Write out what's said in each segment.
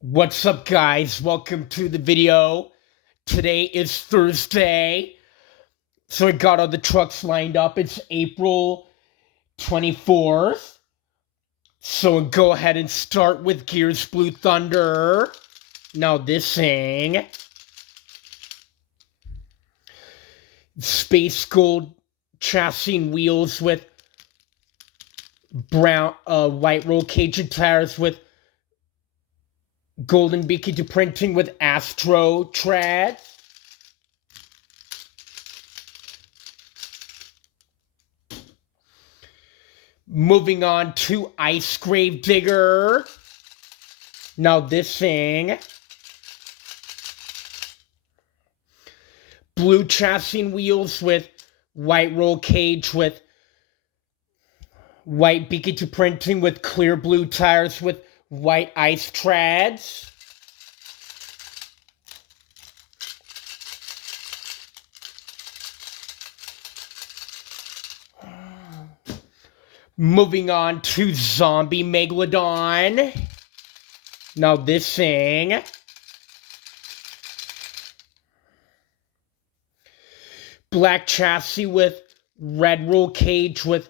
What's up, guys? Welcome to the video. Today is Thursday, so I got all the trucks lined up. It's April 24th. So we'll go ahead and start with Gears Blue Thunder. Now this thing. Space Gold chassis and wheels with brown, white roll cage and tires with golden beaky to printing with Astro Trad. Moving on to Ice Grave Digger. Now this thing. Blue chassis and wheels with white roll cage with white beaky to printing with clear blue tires with white ice trads. Moving on to Zombie Megalodon. Now this thing. Black chassis with red roll cage with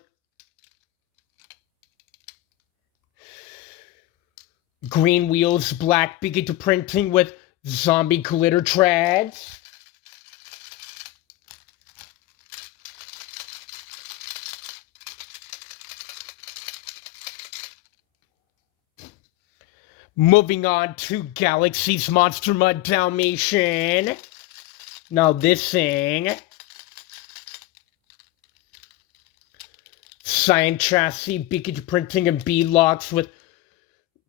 green wheels, black beaky to printing with zombie glitter trads. Moving on to Galaxy's Monster Mud Dalmatian. Now this thing. Cyan chassis, beaky to printing and B-locks with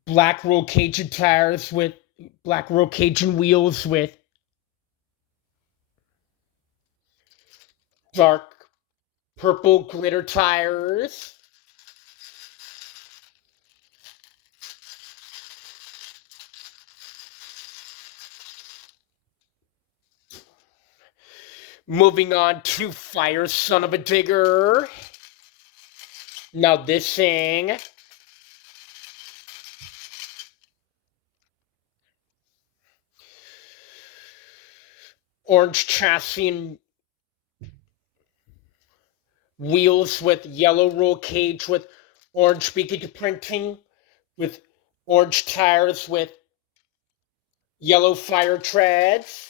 black roll cage and tires with black roll cage and wheels with dark purple glitter tires. Moving on to Fire Son of a Digger. Now this thing. Orange chassis and wheels with yellow roll cage with orange beaky to printing with orange tires with yellow fire treads.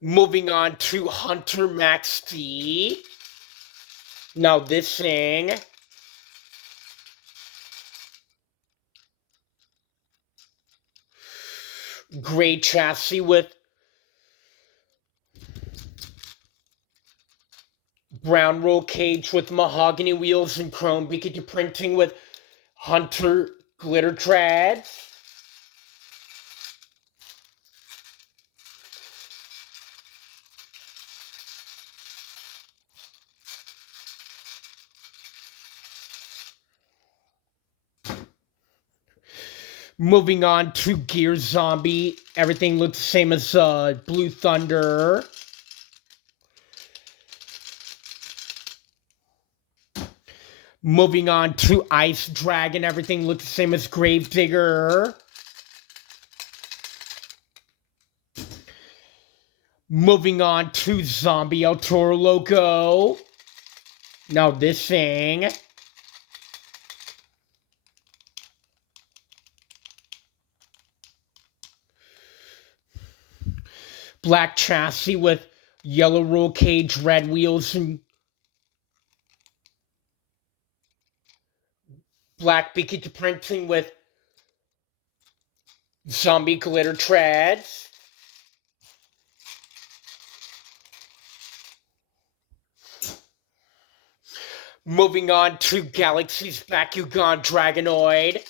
Moving on to Hunter Max D. Now this thing. Gray chassis with brown roll cage with mahogany wheels and chrome beaky to printing with Hunter glitter trads. Moving on to Gear Zombie. Everything looks the same as Blue Thunder. Moving on to Ice Dragon. Everything looks the same as Gravedigger. Moving on to Zombie El Toro Loco. Now this thing. Black chassis with yellow roll cage, red wheels, and black beaky to printing with zombie glitter trads. Moving on to Galaxy's Bakugan Dragonoid.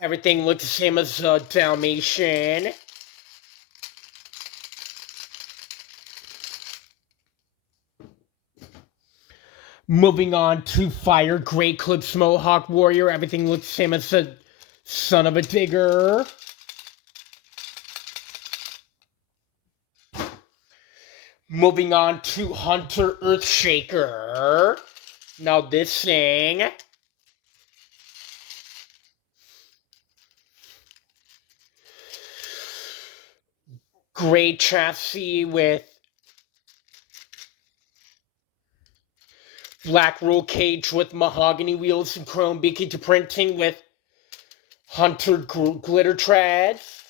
Everything looks the same as Dalmatian. Moving on to Fire Great Clips Mohawk Warrior. Everything looks the same as the Son of a Digger. Moving on to Hunter Earthshaker. Now this thing, gray chassis with black roll cage with mahogany wheels and chrome beaky to printing with Hunter glitter treads.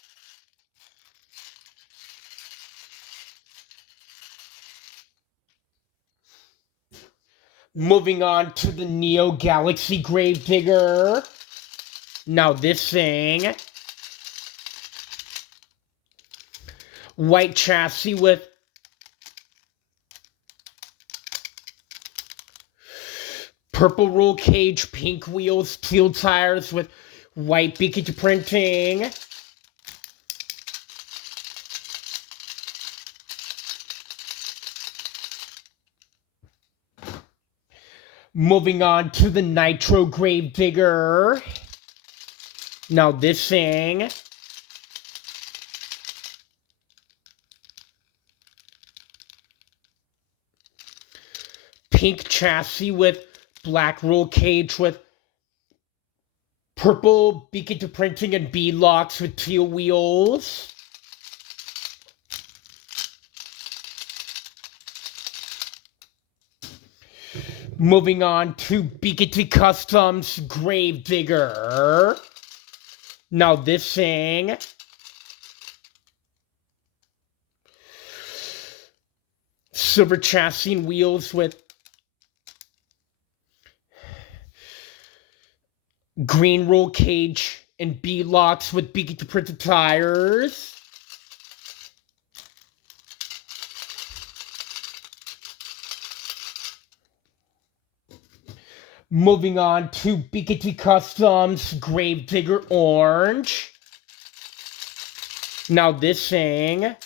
Moving on to the Neo Galaxy Gravedigger. Now this thing, white chassis with purple roll cage, pink wheels, teal tires with white beaky to printing. Moving on to the Nitro Gravedigger. Now this thing, pink chassis with black roll cage with purple beacon to printing and beadlocks with teal wheels. Moving on to Beakety Customs Gravedigger. Now this thing, silver chassis and wheels with green roll cage and beadlocks with Beakety printed tires. Moving on to Beakety Customs Gravedigger Orange. Now this thing,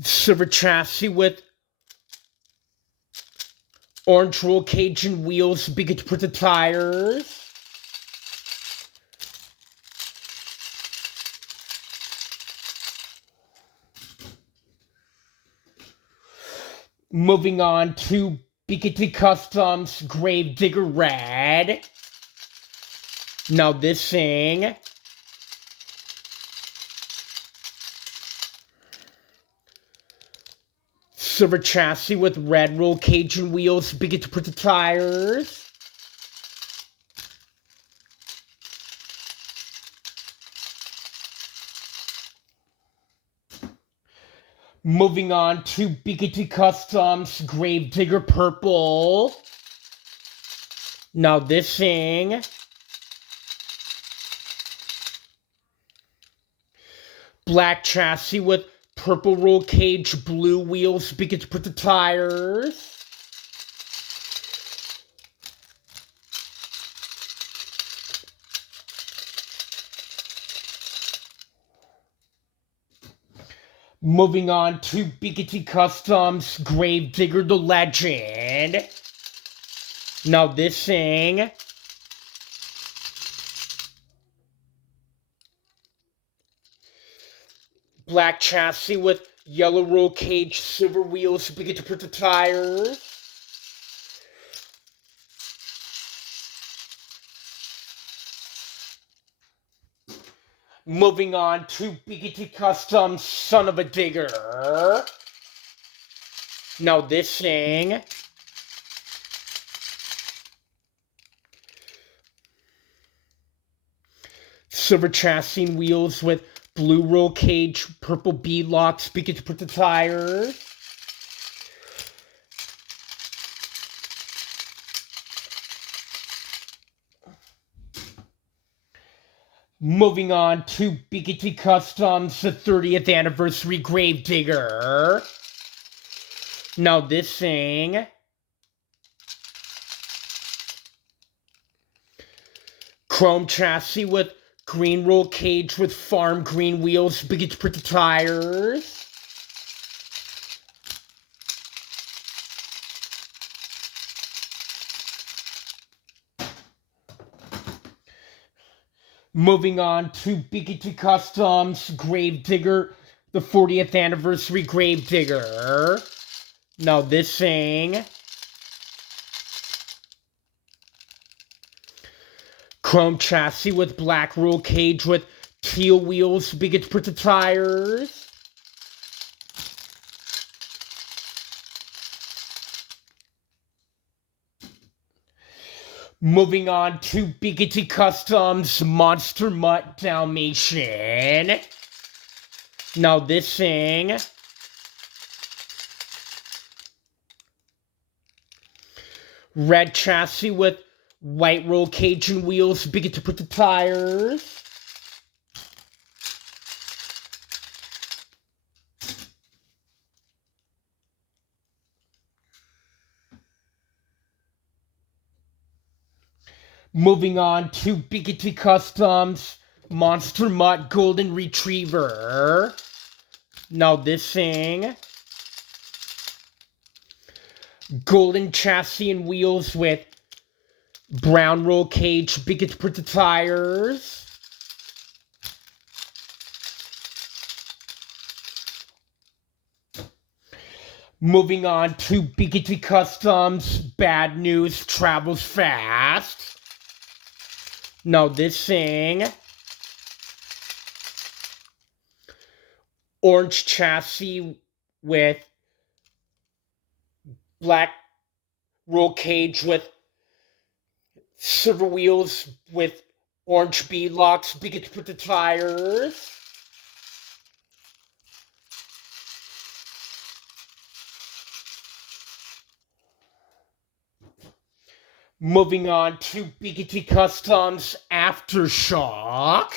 silver chassis with orange roll cage and wheels, Beakety printed tires. Moving on to Beakety Customs Gravedigger Red. Now this thing, silver chassis with red roll cage and wheels, Beakety printed tires. Moving on to Beakety Customs Gravedigger Purple. Now this thing, black chassis with purple roll cage, blue wheels, Beakety printed tires. Moving on to Beakety Customs Gravedigger the Legend. Now this thing, black chassis with yellow roll cage, silver wheels, Beakety printed tires. Moving on to Beakety Customs Son of a Digger. Now this thing, silver chassis and wheels with blue roll cage, purple beadlocks, Beakety printed tires. Moving on to Beakety Customs, the 30th Anniversary Gravedigger. Now this thing, chrome chassis with green roll cage with farm green wheels, Beakety printed tires. Moving on to BKT Customs Gravedigger, the 40th anniversary Gravedigger. Now this thing, chrome chassis with black roll cage with teal wheels, biggest printed tires. Moving on to BKT Customs Monster Mutt Dalmatian. Now this thing, red chassis with white roll cage and wheels, big to put the tires. Moving on to BKT Customs Monster Mutt Golden Retriever. Now this thing, golden chassis and wheels with brown roll cage, biggest printed tires. Moving on to BKT Customs Bad News Travels Fast. Now this thing, orange chassis with black roll cage with silver wheels with orange bead locks, biggest put the tires. Moving on to BKT Customs Aftershock.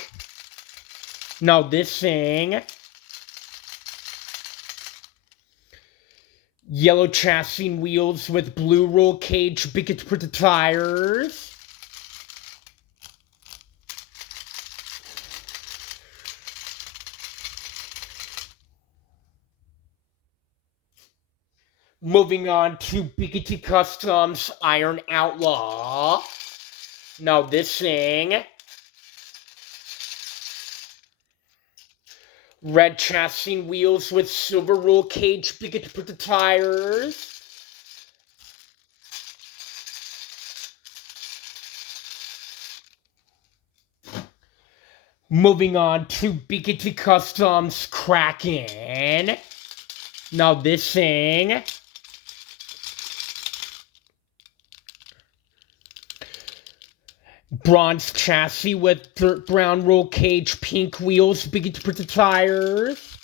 Now this thing, yellow chassis and wheels with blue roll cage, biggest printed tires. Moving on to BKT Customs Iron Outlaw. Now this thing, red chassis and wheels with silver roll cage, biggest put the tires. Moving on to BKT Customs Kraken. Now this thing, bronze chassis with dirt brown roll cage, pink wheels, biggest put the tires.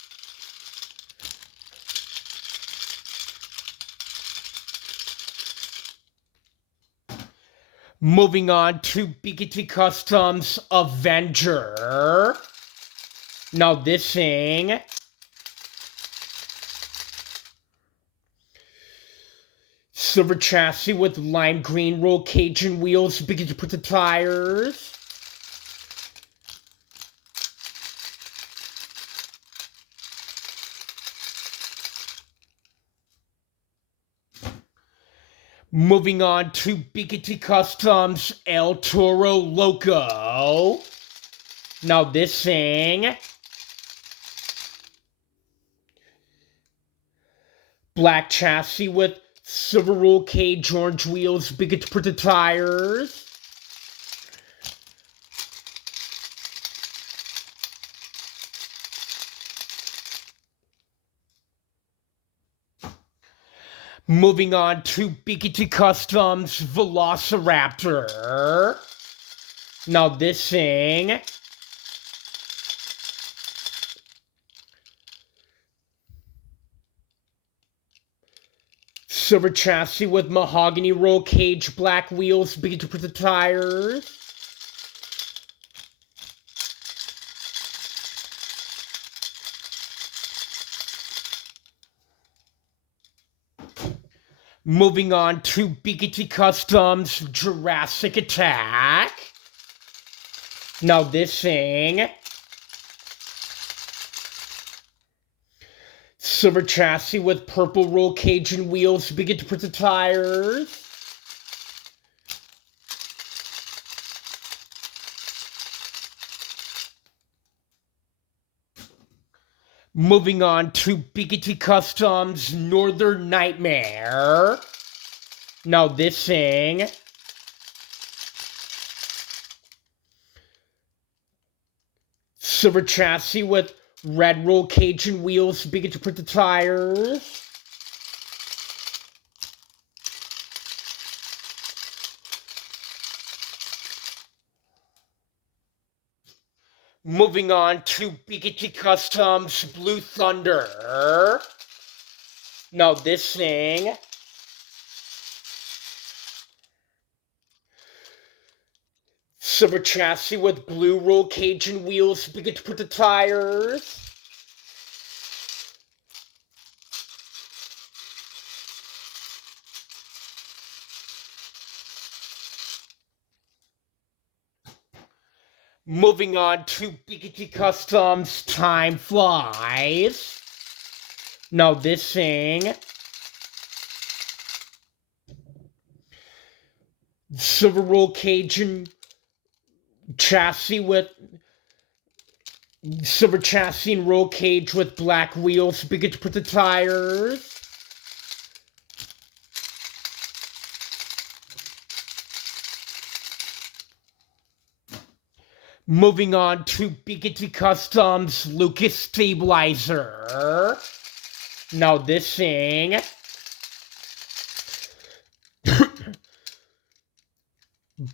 Moving on to BKT Customs Avenger. Now this thing, silver chassis with lime green roll cage and wheels, biggest to put the tires. Moving on to BKT Customs El Toro Loco. Now this thing, black chassis with silver roll cage, orange wheels, biggest put the tires. Moving on to BKT Customs Velociraptor. Now this thing, silver chassis with mahogany roll cage, black wheels, biggest to put the tires. Moving on to BKT Customs Jurassic Attack. Now this thing, silver chassis with purple roll cage and wheels, biggest to put the tires. Moving on to BKT Customs Northern Nightmare. Now this thing. Silver chassis with red roll cage and wheels. BKT put the tires. Moving on to BKT Customs Blue Thunder. Now this thing. Silver chassis with blue roll cage and wheels. BKT put the tires. Moving on to BKT Customs Time Flies. Now this thing. Silver roll cage and chassis with silver chassis and roll cage with black wheels. BKT put the tires. Moving on to BKT Customs Lucas Stabilizer. Now this thing.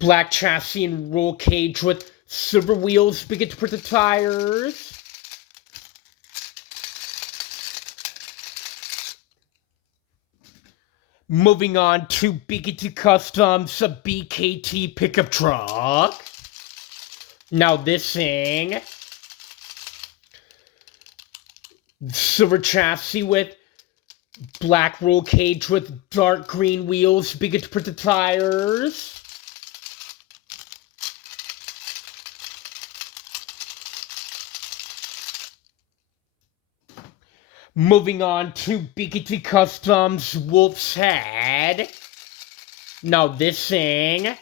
Black chassis and roll cage with silver wheels. BKT put the tires. Moving on to BKT Customs a BKT pickup truck. Now this thing. Silver chassis with black roll cage with dark green wheels. BKT put the tires. Moving on to BKT Customs Wolf's Head. Now this thing.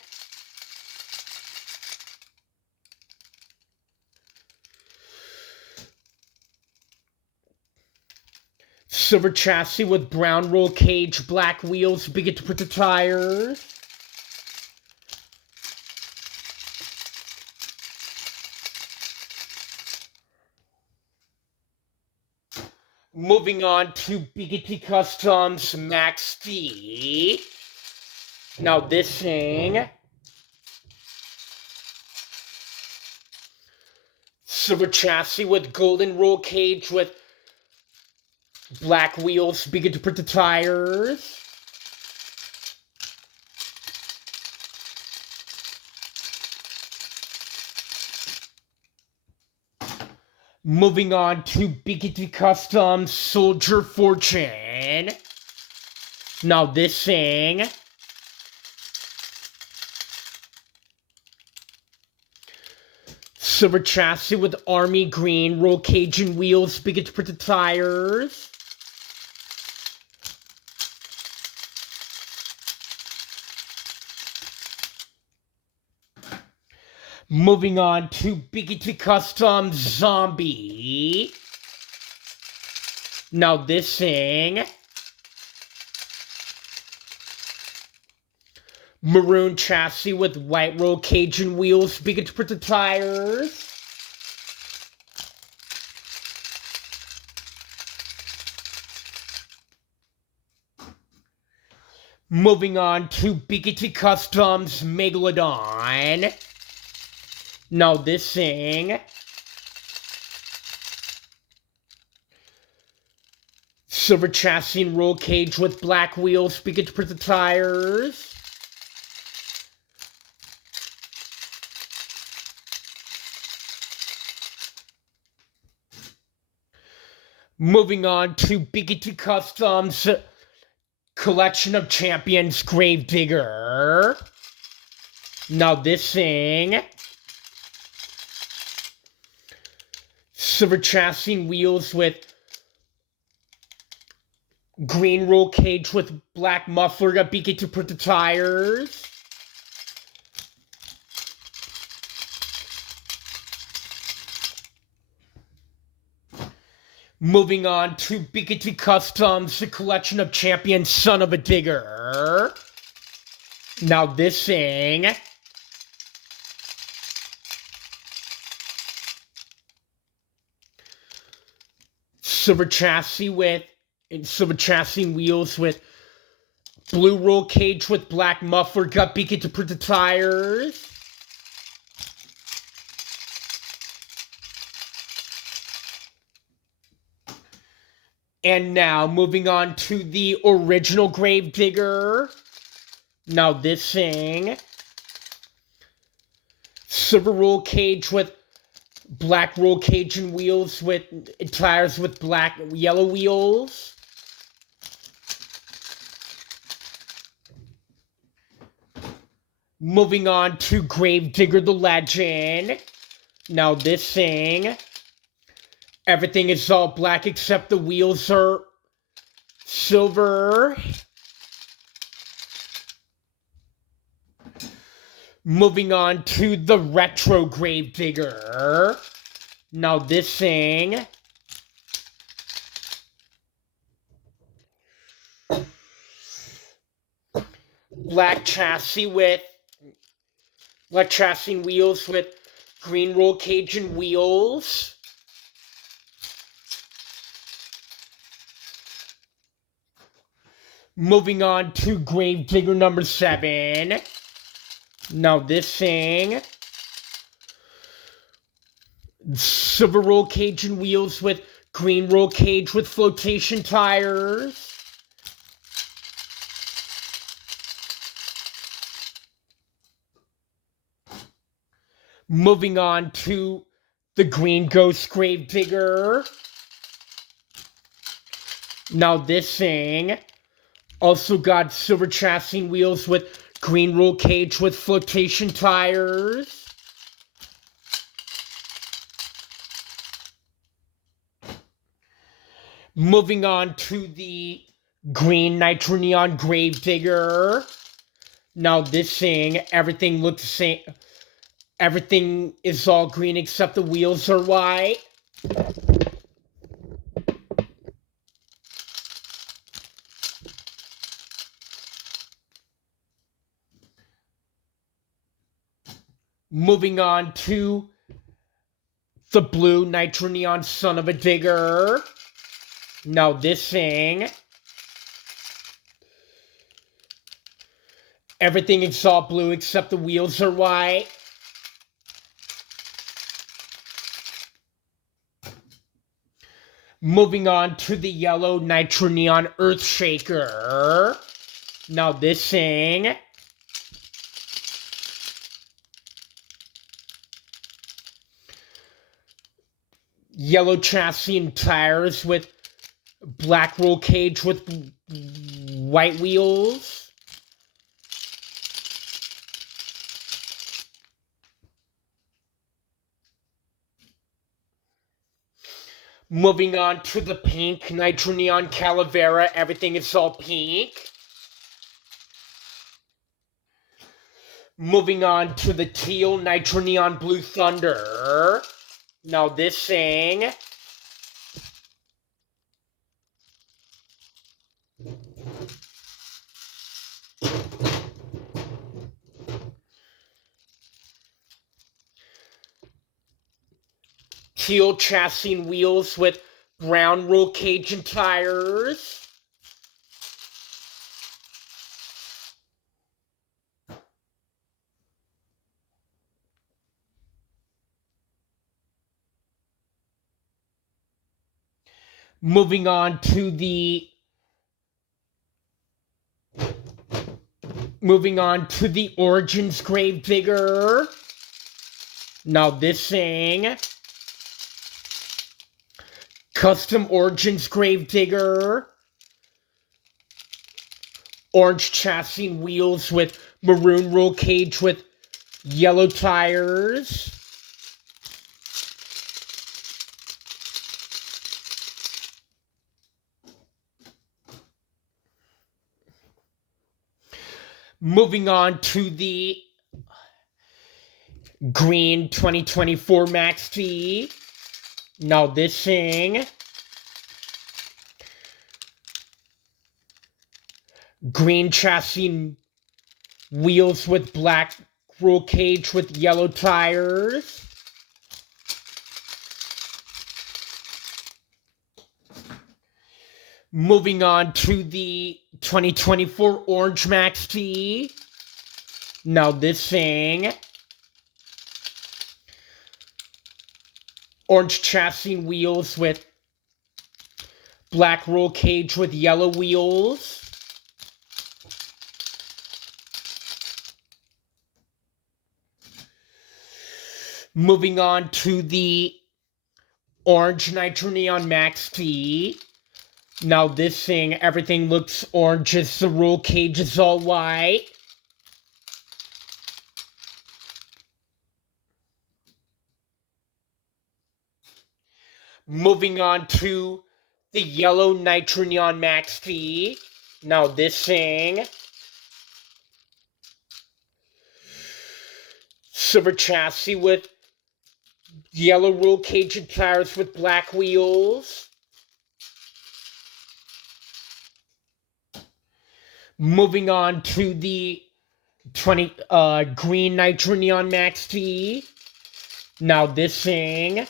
Silver chassis with brown roll cage, black wheels. BKT put the tires. Moving on to BKT Customs Max D. Now this thing. Silver chassis with golden roll cage with black wheels. BKT put the tires. Moving on to BKT Customs Soldier Fortune. Now this thing. Silver chassis with army green roll cage and wheels. BKT put the tires. Moving on to BKT Customs Zombie. Now this thing. Maroon chassis with white roll cage and wheels. BKT put the tires. Moving on to BKT Customs Megalodon. Now this thing. Silver chassis and roll cage with black wheels. BKT put the tires. Moving on to BKT Customs Collection of Champions Gravedigger. Now this thing. Silver chassis and wheels with green roll cage with black muffler. Got BKT put the tires. Moving on to BKT Customs, the collection of Champion Son of a Digger. Now this thing. Silver chassis wheels with blue roll cage with black muffler, got beacon to print the tires. And now moving on to the original Gravedigger. Now this thing. Silver roll cage with black roll cage and wheels with tires with yellow wheels. Moving on to Gravedigger the Legend. Now this thing. Everything is all black except the wheels are silver. Moving on to the Retro Gravedigger. Now this thing. Black chassis wheels with green roll cage and wheels. Moving on to Gravedigger number 7. Now this thing. Silver roll cage and wheels with green roll cage with flotation tires. Moving on to the Green Ghost Gravedigger. Now this thing. Also got silver chassis wheels with green roll cage with flotation tires. Moving on to the green Nitro Neon Gravedigger. Now this thing, everything looks the same. Everything is all green except the wheels are white. Moving on to the blue Nitro Neon Son of a Digger. Now this thing. Everything is all blue except the wheels are white. Moving on to the yellow Nitro Neon Earthshaker. Now this thing. Yellow chassis and tires with black roll cage with white wheels. Moving on to the pink Nitro Neon Calavera. Everything is all pink. Moving on to the teal Nitro Neon Blue Thunder. Now this thing. Teal chassis and wheels with brown roll cage and tires. Moving on to the Origins Gravedigger. Now this thing. Custom Origins Gravedigger. Orange chassis and wheels with maroon roll cage with yellow tires. Moving on to the green 2024 Max T. Now this thing. green chassis wheels with black roll cage with yellow tires. Moving on to the 2024 Orange Max T. Now this thing, orange chassis wheels with black roll cage with yellow wheels. Moving on to the orange Nitro Neon Max T. Now this thing, everything looks orange, just the roll cage is all white. Moving on to the yellow Nitro Neon Max T. Now this thing, silver chassis with yellow roll cage and tires with black wheels. Moving on to the green Nitro Neon Max T. Now this thing,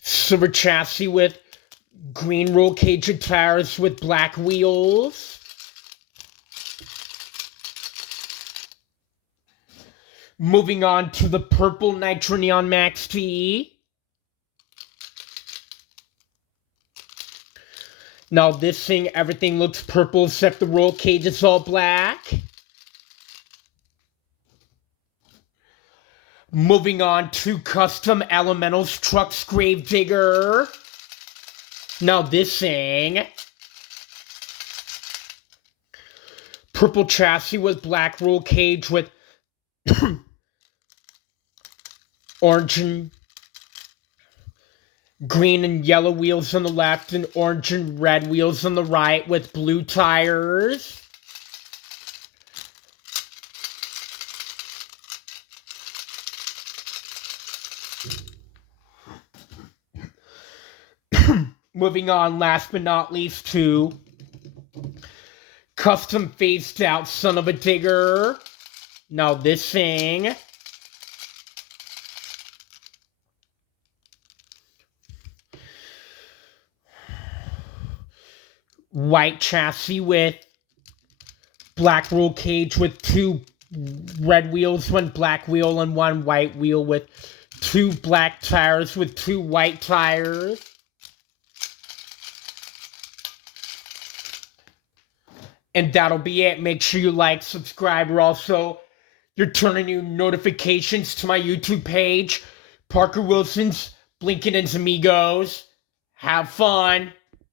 silver chassis with green roll cage and tires with black wheels. Moving on to the purple Nitro Neon Max T. Now this thing, everything looks purple except the roll cage is all black. Moving on to Custom Elementals Trucks Gravedigger. Now this thing, purple chassis with black roll cage with orange and green and yellow wheels on the left and orange and red wheels on the right with blue tires. Moving on, last but not least, to custom phased out Son of a Digger. Now this thing, white chassis with black roll cage with two red wheels, one black wheel and one white wheel with two black tires with two white tires. And that'll be it. Make sure you like, subscribe, or also you're turning your notifications to my YouTube page, Parker Wilson's Blinking and Amigos. Have fun.